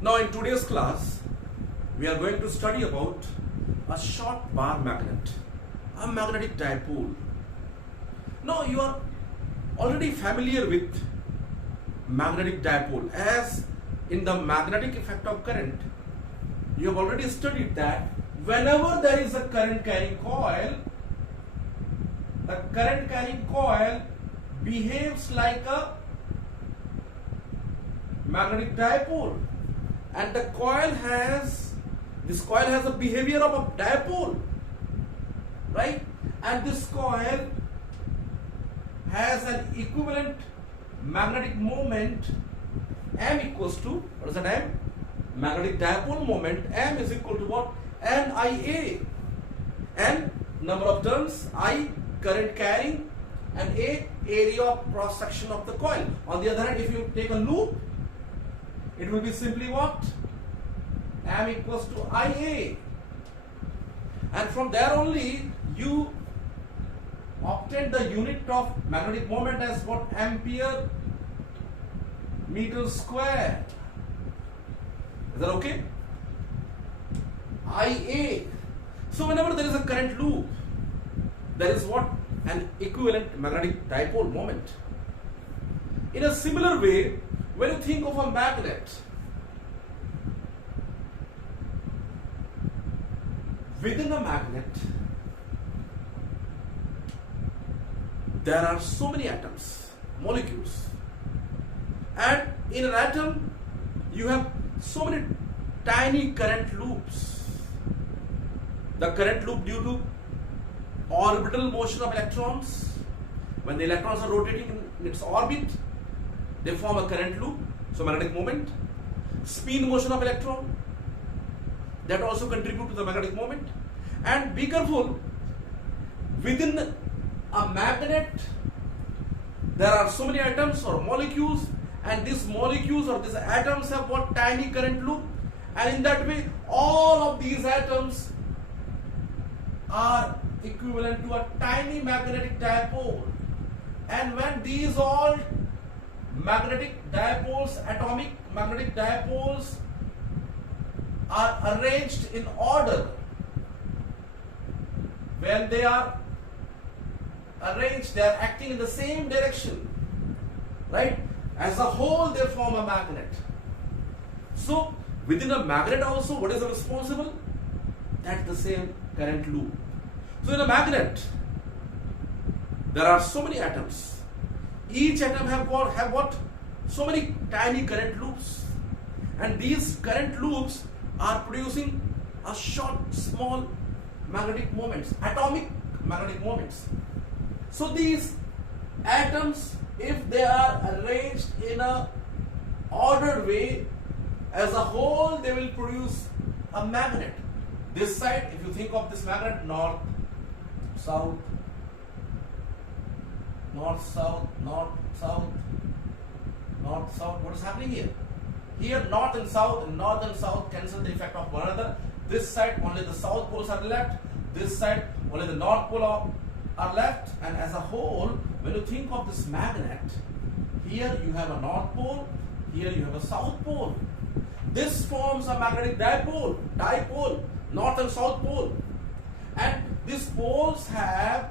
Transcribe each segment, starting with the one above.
Now in today's class, we are going to study about a short bar magnet, a magnetic dipole. Now you are already familiar with magnetic dipole, as in the magnetic effect of current, you have already studied that whenever there is a current carrying coil, the current carrying coil behaves like a magnetic dipole, and this coil has a behavior of a dipole, right? And this coil has an equivalent magnetic moment. M equals to, what is the M? Magnetic dipole moment. M is equal to what? NIA. N, number of turns, I, current carrying, and A, area of cross section of the coil. On the other hand, if you take a loop, it will be simply what? M equals to IA. And from there only you obtain the unit of magnetic moment as what? Ampere meter square. Is that okay? IA. So whenever there is a current loop, there is what? An equivalent magnetic dipole moment. In a similar way, when you think of a magnet, within a magnet, there are so many atoms, molecules, and in an atom, you have so many tiny current loops. The current loop due to orbital motion of electrons. When the electrons are rotating in its orbit, they form a current loop, so magnetic moment. Spin motion of electron, that also contribute to the magnetic moment. And be careful, within a magnet, there are so many atoms or molecules, and these molecules or these atoms have what? Tiny current loop, and in that way, all of these atoms are equivalent to a tiny magnetic dipole. And when these all magnetic dipoles, atomic magnetic dipoles, are arranged in order, when they are arranged, they are acting in the same direction, right? As a whole, they form a magnet. So within a magnet also, what is responsible? That's the same current loop. So in a magnet, there are so many atoms. Each atom have what? So many tiny current loops. And these current loops are producing a short, small magnetic moments, atomic magnetic moments. So these atoms, if they are arranged in a ordered way, as a whole, they will produce a magnet. This side, if you think of this magnet, north, south, north, south, north, south, north, south. What is happening here? Here, north and south cancel the effect of one another. This side, only the south poles are left. This side, only the north pole are left. And as a whole, when you think of this magnet, here you have a north pole, here you have a south pole. This forms a magnetic dipole, north and south pole. And these poles have,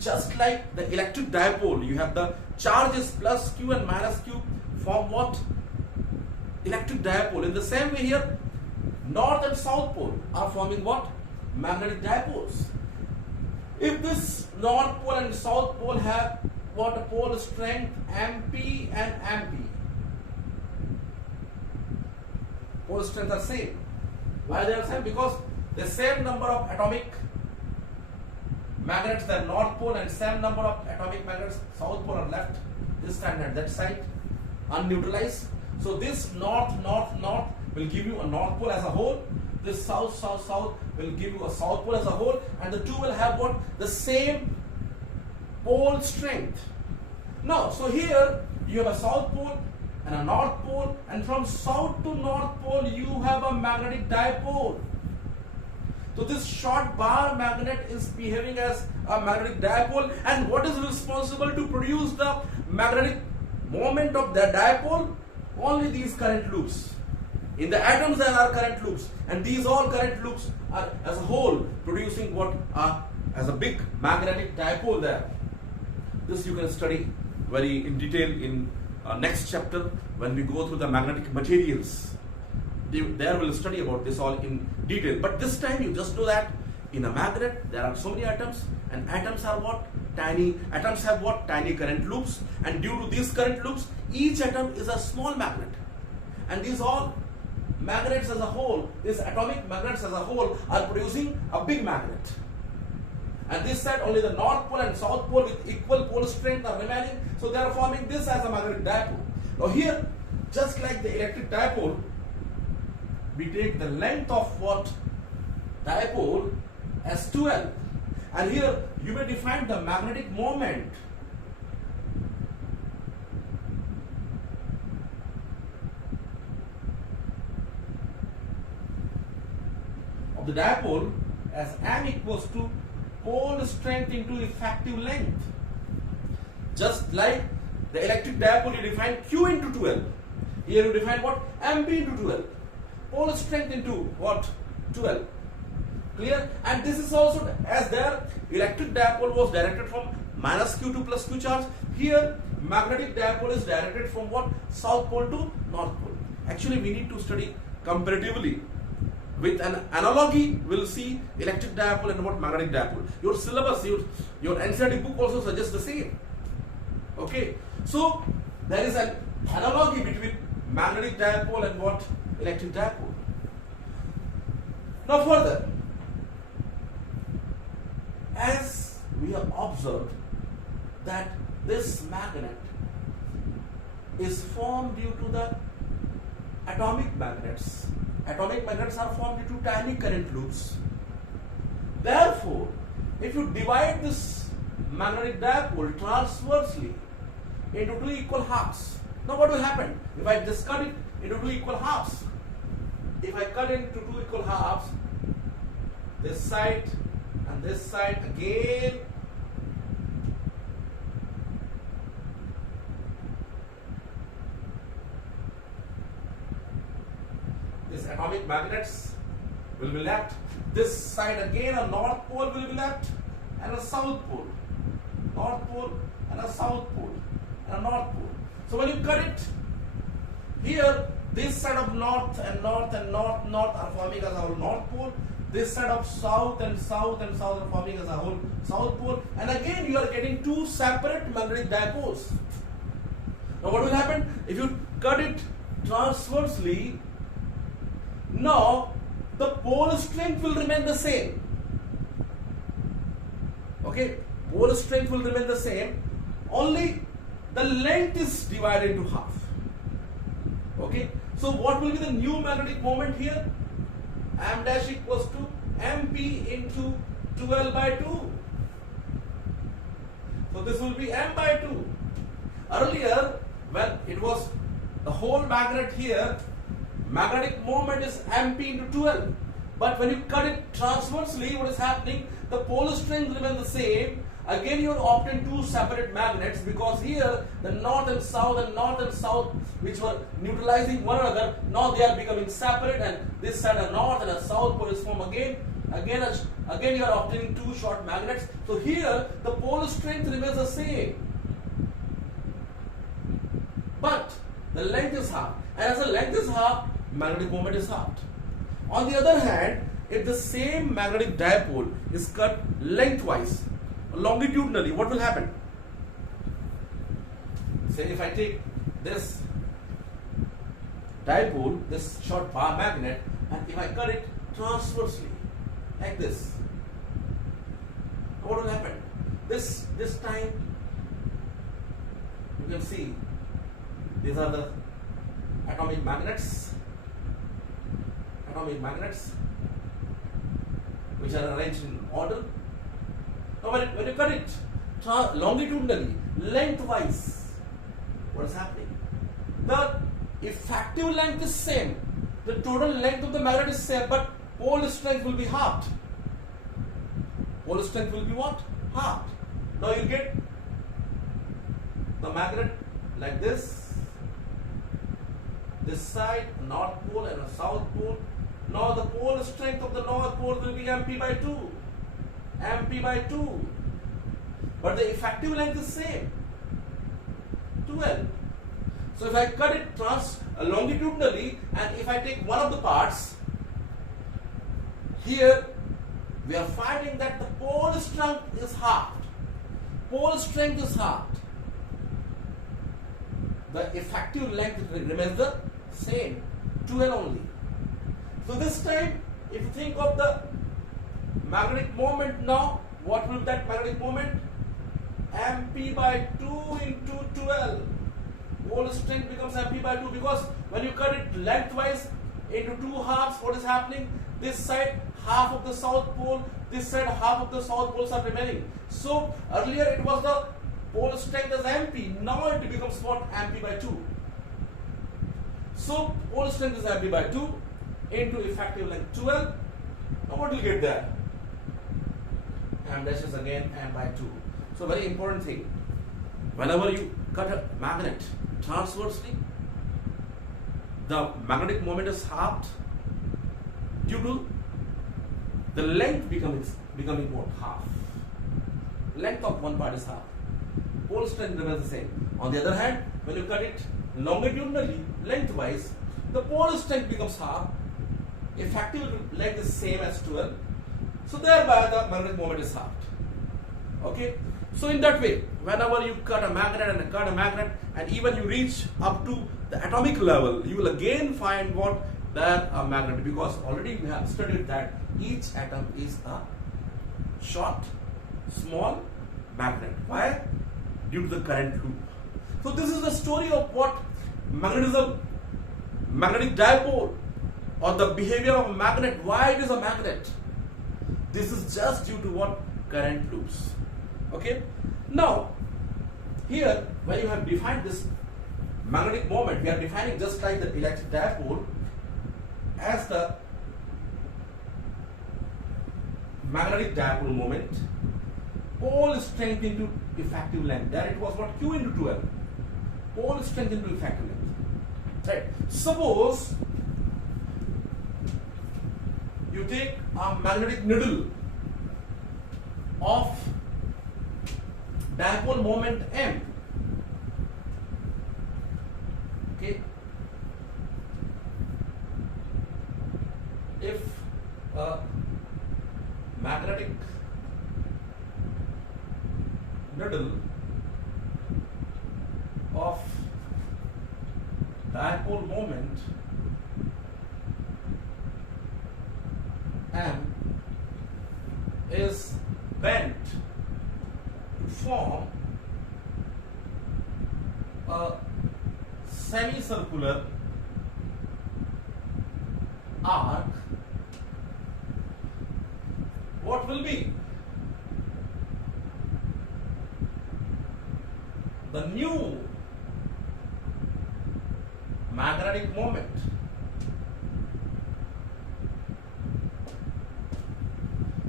just like the electric dipole, you have the charges plus Q and minus Q form what? Electric dipole. In the same way here, north and south pole are forming what? Magnetic dipoles. If this north pole and south pole have what? A pole strength MP and MP. Pole strength are same. Why they are same? Because the same number of atomic magnets, the north pole, and same number of atomic magnets, south pole, are left this side and that side unneutralized. So this north will give you a north pole as a whole. This south will give you a south pole as a whole, and the two will have what? The same pole strength. Now, so here you have a south pole and a north pole, and from south to north pole you have a magnetic dipole. So this short bar magnet is behaving as a magnetic dipole, and what is responsible to produce the magnetic moment of the dipole? Only these current loops. In the atoms there are current loops, and these all current loops are as a whole producing what are as a big magnetic dipole there. This you can study very in detail in next chapter when we go through the magnetic materials. There we'll study about this all in detail. But this time you just know that in a magnet there are so many atoms, and atoms are what? Atoms have what? Tiny current loops, and due to these current loops, each atom is a small magnet. And these all magnets as a whole, these atomic magnets as a whole are producing a big magnet. And this side only the north pole and south pole with equal pole strength are remaining, so they are forming this as a magnetic dipole. Now here, just like the electric dipole, we take the length of what? Dipole as 2L. And here you may define the magnetic moment of the dipole as M equals to pole strength into effective length. Just like the electric dipole, you define Q into 2L. Here you define what? MP into 2L. Pole strength into what? 2L. Clear? And this is also, as their electric dipole was directed from minus Q to plus Q charge, here magnetic dipole is directed from what? South pole to north pole. Actually, we need to study comparatively. With an analogy, we'll see electric dipole and what? Magnetic dipole. Your syllabus, your NCERT book also suggests the same. Okay. So, there is an analogy between magnetic dipole and what? Electric dipole. Now further, as we have observed that this magnet is formed due to the atomic magnets. Atomic magnets are formed due to tiny current loops. Therefore, if you divide this magnetic dipole transversely into two equal halves, now what will happen? If I just cut it into two equal halves, if I cut it into two equal halves, this side and this side again, these atomic magnets will be left. This side again, a north pole will be left and a south pole. North pole and a south pole and a north pole. So when you cut it, here this side of north and north and north are forming as a whole north pole. This side of south and south and south are forming as a whole south pole. And again you are getting two separate magnetic dipoles. Now what will happen? If you cut it transversely, now the pole strength will remain the same. Okay, pole strength will remain the same, only the length is divided into half. Okay, so what will be the new magnetic moment here? M dash equals to MP into 2L by 2. So this will be M by 2. Earlier, when it was the whole magnet here, magnetic moment is MP into 2L. But when you cut it transversely, what is happening? The pole strength remains the same. Again, you are opting two separate magnets, because here the north and south which were neutralizing one another, now they are becoming separate, and this side a north and a south pole is formed again. Again you are obtaining two short magnets. So here the pole strength remains the same, but the length is half. And as the length is half, magnetic moment is halved. On the other hand, if the same magnetic dipole is cut lengthwise, longitudinally, what will happen? Say if I take this dipole, this short bar magnet, and if I cut it transversely like this, what will happen? This time you can see these are the atomic magnets which are arranged in order. Now when you cut it longitudinally, lengthwise, what is happening? The effective length is same, the total length of the magnet is same, but pole strength will be halved. Pole strength will be what? Halved. Now you get the magnet like this, this side, North Pole and a South Pole. Now the pole strength of the North Pole will be mp by 2. mp by 2. But the effective length is same, 12. So if I cut it longitudinally, and if I take one of the parts, here we are finding that the pole strength is halved. Pole strength is halved. The effective length remains the same, 12 only. So this time, if you think of the magnetic moment now, what will that magnetic moment? mp by 2 into 12. Pole strength becomes mp by 2, because when you cut it lengthwise into two halves, what is happening? This side half of the South Pole, this side half of the South Poles are remaining. So earlier it was the pole strength as mp, now it becomes what? mp by 2. So pole strength is mp by 2 into effective length 12. Now what will you get there? M dash is again m by 2. So very important thing, whenever you cut a magnet transversely, the magnetic moment is halved due to the length becoming what? Half. Length of one part is half. Pole strength remains the same. On the other hand, when you cut it longitudinally, lengthwise, the pole strength becomes half. Effective length is same as 12. So thereby the magnetic moment is halved. Okay. So in that way, whenever you cut a magnet and even you reach up to the atomic level, you will again find what? That a magnet, because already we have studied that each atom is a short, small magnet. Why? Due to the current loop. So this is the story of what magnetism, magnetic dipole, or the behavior of a magnet. Why it is a magnet? This is just due to what? Current loops. Okay. Now, here when you have defined this magnetic moment, we are defining just like the electric dipole as the magnetic dipole moment, pole strength into effective length. There it was what? Q into 12. Pole strength into effective length. Right. Suppose you take a magnetic needle of dipole moment M. Okay. If a magnetic needle of dipole moment M is bent to form a semicircular arc, what will be the new magnetic moment?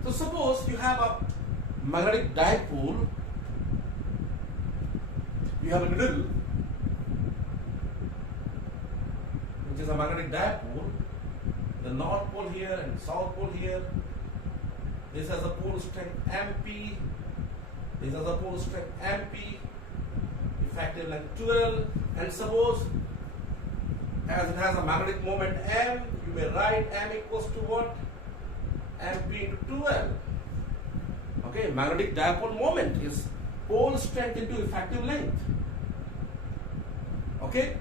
So suppose you have a magnetic dipole, you have a needle which is a magnetic dipole, the north pole here and south pole here. This has a pole strength MP, this has a pole strength MP, effective length 12, and suppose as it has a magnetic moment M, you may write M equals to what? MP into 12. Okay, magnetic dipole moment is pole strength into effective length. Okay.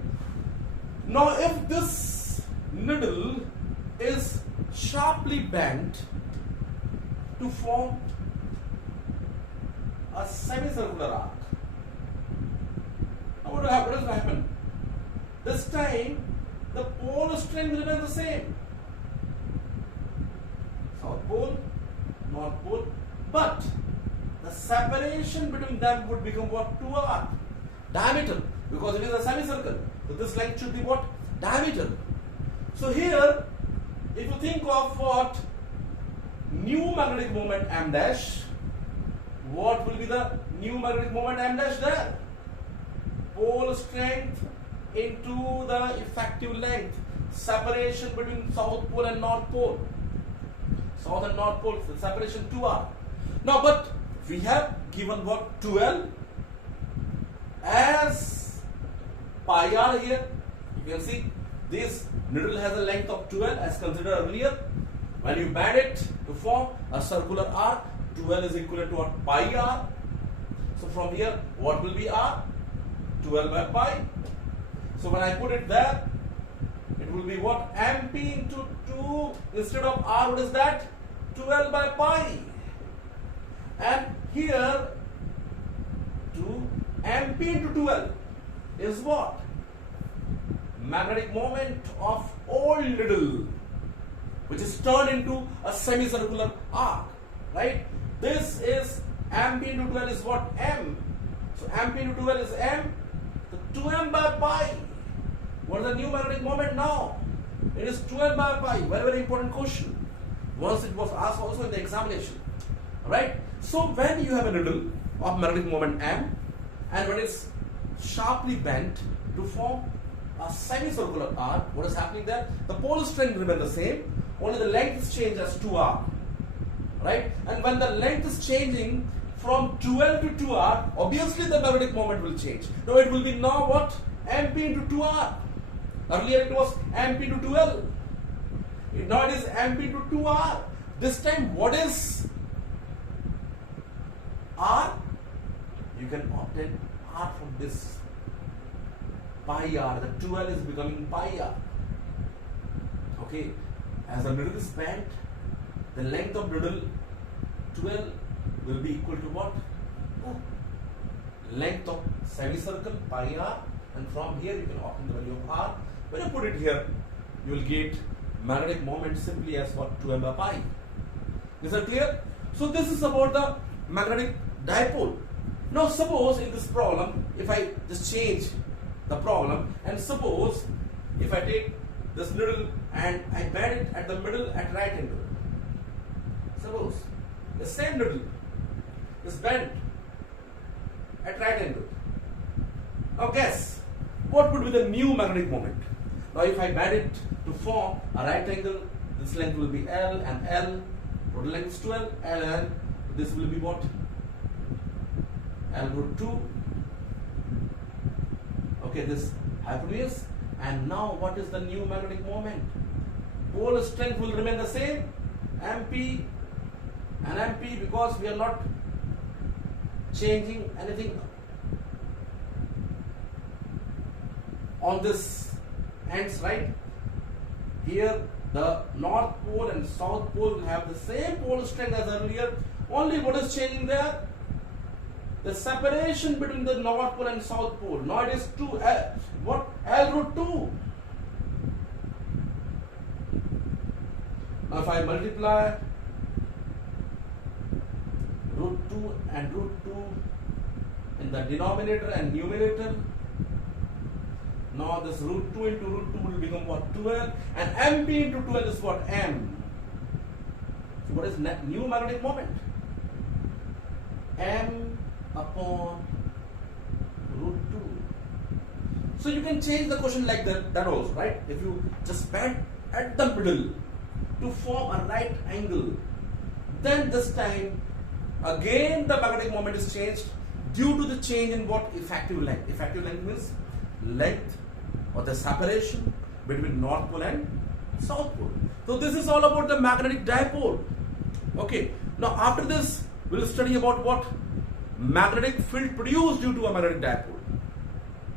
Now if this needle is sharply bent to form a semicircular arc, now what will happen? This time the pole strength remains the same. South pole, north pole, but the separation between them would become what? 2 r, diameter, because it is a semicircle. So this length should be what? Diameter. So here, if you think of what? New magnetic moment M dash, what will be the new magnetic moment M dash there? Pole strength into the effective length, separation between south pole and north pole. South and north pole, the separation 2r. Now, but we have given what? 12 as pi r here. You can see this needle has a length of 12 as considered earlier. When you bend it to form a circular arc, 12 is equivalent to what? Pi r. So from here, what will be r? 12 by pi. So when I put it there, it will be what? MP into 2 instead of r. What is that? 12 by pi. And here, 2 MP into 12 is what? Magnetic moment of old needle, which is turned into a semicircular arc, right? This is MP into 12 is what? M. So MP into 12 is M. So 2M by pi. What is the new magnetic moment now? It is 2M by pi. Very, very important question. Once it was asked also in the examination. Alright? So when you have a needle of magnetic moment M, and when it's sharply bent to form a semicircular arc, what is happening there? The pole strength remains the same, only the length is changed as 2r. Right? And when the length is changing from 12 to 2r, obviously the magnetic moment will change. Now it will be now what? MP into 2r. Earlier it was MP into 12. Now it is MP into 2r. This time what is r? You can obtain r from this pi r. The 12 is becoming pi r. Okay. As the needle is bent, the length of needle 12 will be equal to what? Length of semicircle pi r, and from here you can obtain the value of r. When you put it here, you will get magnetic moment simply as what? 2m by pi. Is that clear? So this is about the magnetic dipole. Now suppose in this problem, if I just change the problem, and suppose if I take this needle and I bend it at the middle at right angle. Suppose the same needle is bent at right angle. Now guess what would be the new magnetic moment? Now if I bend it to form a right angle, this length will be L and L. Total length is 12. L and this will be what? L root 2. Okay, this hypotenuse. And now what is the new magnetic moment? Pole strength will remain the same, MP and MP, because we are not changing anything on this ends, right? Here the north pole and south pole will have the same pole strength as earlier. Only what is changing there? The separation between the north pole and south pole. Now it is 2 L, what? L root 2. Now if I multiply root 2 and root 2 in the denominator and numerator, now this root 2 into root 2 will become what? 12, and MP into 12 is what? M. So what is new magnetic moment? M upon root 2. So you can change the question like that also, right? If you just bend at the middle to form a right angle, then this time again the magnetic moment is changed due to the change in what? Effective length. Effective length means length or the separation between north pole and south pole. So this is all about the magnetic dipole. Okay. Now after this, we'll study about what? Magnetic field produced due to a magnetic dipole.